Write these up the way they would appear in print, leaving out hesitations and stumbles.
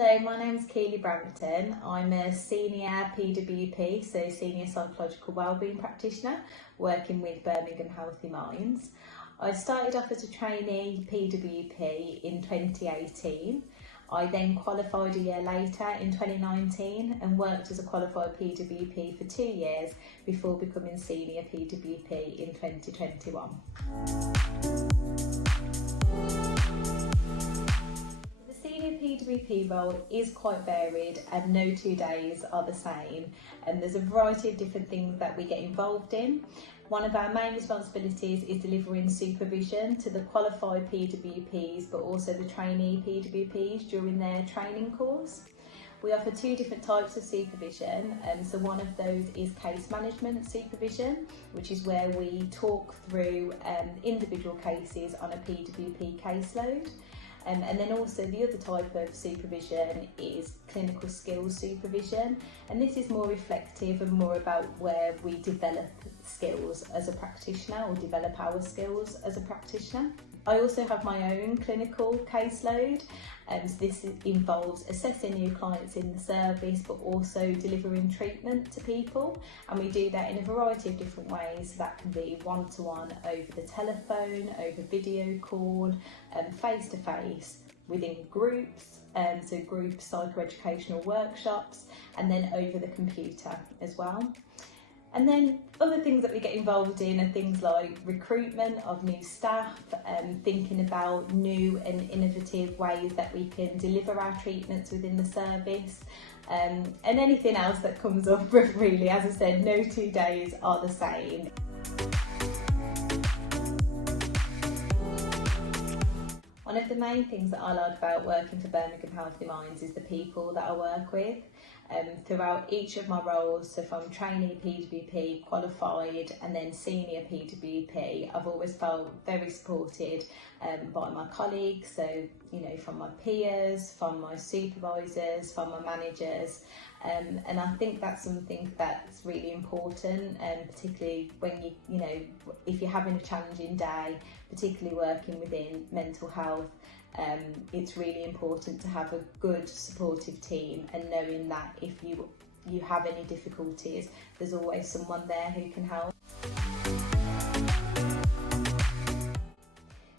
Hello, my name is Keeley Brampton. I'm a senior PWP, so senior Psychological Wellbeing Practitioner, working with Birmingham Healthy Minds. I started off as a trainee PWP in 2018. I then qualified a year later in 2019 and worked as a qualified PWP for 2 years before becoming senior PWP in 2021. PWP role is quite varied and no 2 days are the same, and there's a variety of different things that we get involved in. One of our main responsibilities is delivering supervision to the qualified PWPs but also the trainee PWPs during their training course. We offer 2 different types of supervision, so one of those is case management supervision, which is where we talk through individual cases on a PWP caseload. And then also the other type of supervision is clinical skills supervision, and this is more reflective and more about where we develop skills as a practitioner or develop our skills as a practitioner. I also have my own clinical caseload, so this involves assessing new clients in the service but also delivering treatment to people, and we do that in a variety of different ways. So that can be one-to-one, over the telephone, over video call, face-to-face, within groups, so group psychoeducational workshops, and then over the computer as well. And then other things that we get involved in are things like recruitment of new staff, thinking about new and innovative ways that we can deliver our treatments within the service, and anything else that comes up. Really, as I said, no 2 days are the same. One of the main things that I like about working for Birmingham Healthy Minds is the people that I work with. Throughout each of my roles, so from trainee PWP, qualified and then senior PWP, I've always felt very supported by my colleagues, so from my peers, from my supervisors, from my managers, and I think that's something that's really important, particularly when if you're having a challenging day, particularly working within mental health. It's really important to have a good supportive team, and knowing that if you have any difficulties, there's always someone there who can help.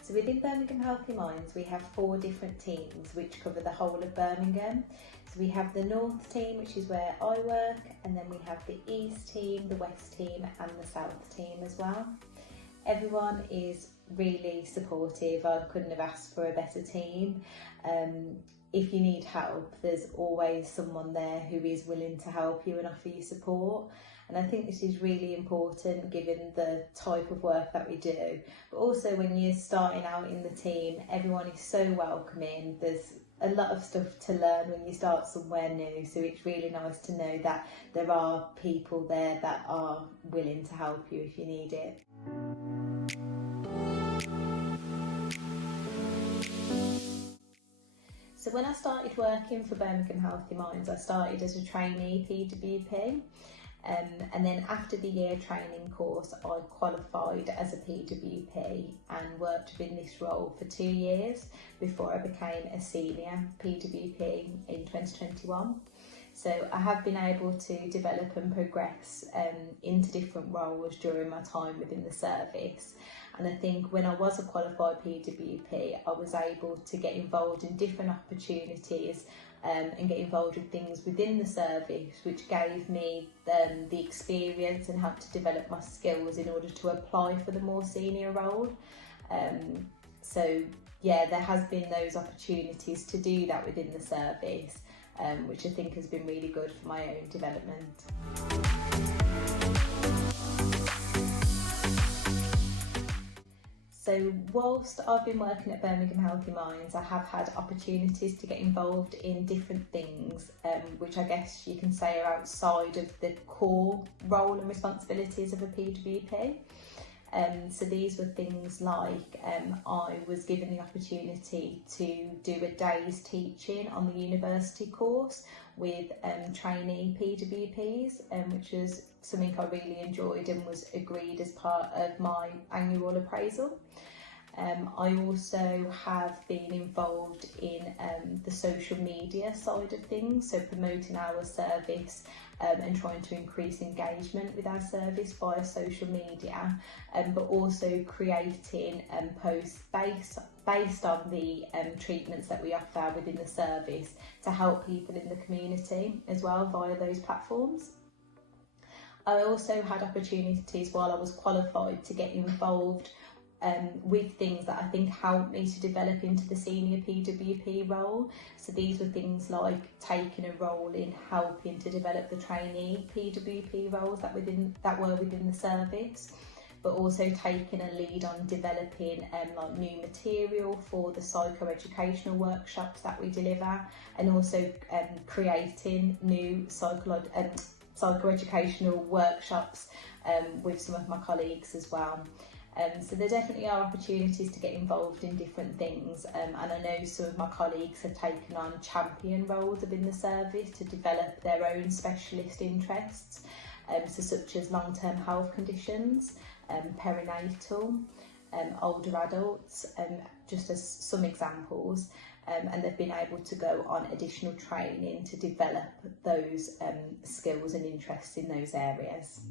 So within Birmingham Healthy Minds, we have 4 different teams which cover the whole of Birmingham. So we have the North team, which is where I work, and then we have the East team, the West team and the South team as well. Everyone is really supportive. I couldn't have asked for a better team. If you need help, there's always someone there who is willing to help you and offer you support. And I think this is really important given the type of work that we do. But also when you're starting out in the team, everyone is so welcoming. There's a lot of stuff to learn when you start somewhere new, so it's really nice to know that there are people there that are willing to help you if you need it. So when I started working for Birmingham Healthy Minds, I started as a trainee PWP, and then after the year training course I qualified as a PWP and worked within this role for 2 years before I became a senior PWP in 2021. So I have been able to develop and progress into different roles during my time within the service. And I think when I was a qualified PWP, I was able to get involved in different opportunities and get involved with things within the service, which gave me the experience and helped to develop my skills in order to apply for the more senior role. So yeah, there has been those opportunities to do that within the service, which I think has been really good for my own development. So whilst I've been working at Birmingham Healthy Minds, I have had opportunities to get involved in different things, which I guess you can say are outside of the core role and responsibilities of a PWP. So these were things like I was given the opportunity to do a day's teaching on the university course with trainee PWPs, which was something I really enjoyed and was agreed as part of my annual appraisal. I also have been involved in the social media side of things, so promoting our service and trying to increase engagement with our service via social media, but also creating posts based on the treatments that we offer within the service to help people in the community as well via those platforms. I also had opportunities while I was qualified to get involved with things that I think helped me to develop into the senior PWP role. So these were things like taking a role in helping to develop the trainee PWP roles that were within the service, but also taking a lead on developing like new material for the psychoeducational workshops that we deliver, and also creating new psychoeducational workshops with some of my colleagues as well. So there definitely are opportunities to get involved in different things, and I know some of my colleagues have taken on champion roles within the service to develop their own specialist interests, so such as long-term health conditions, perinatal, older adults, just as some examples, and they've been able to go on additional training to develop those skills and interests in those areas.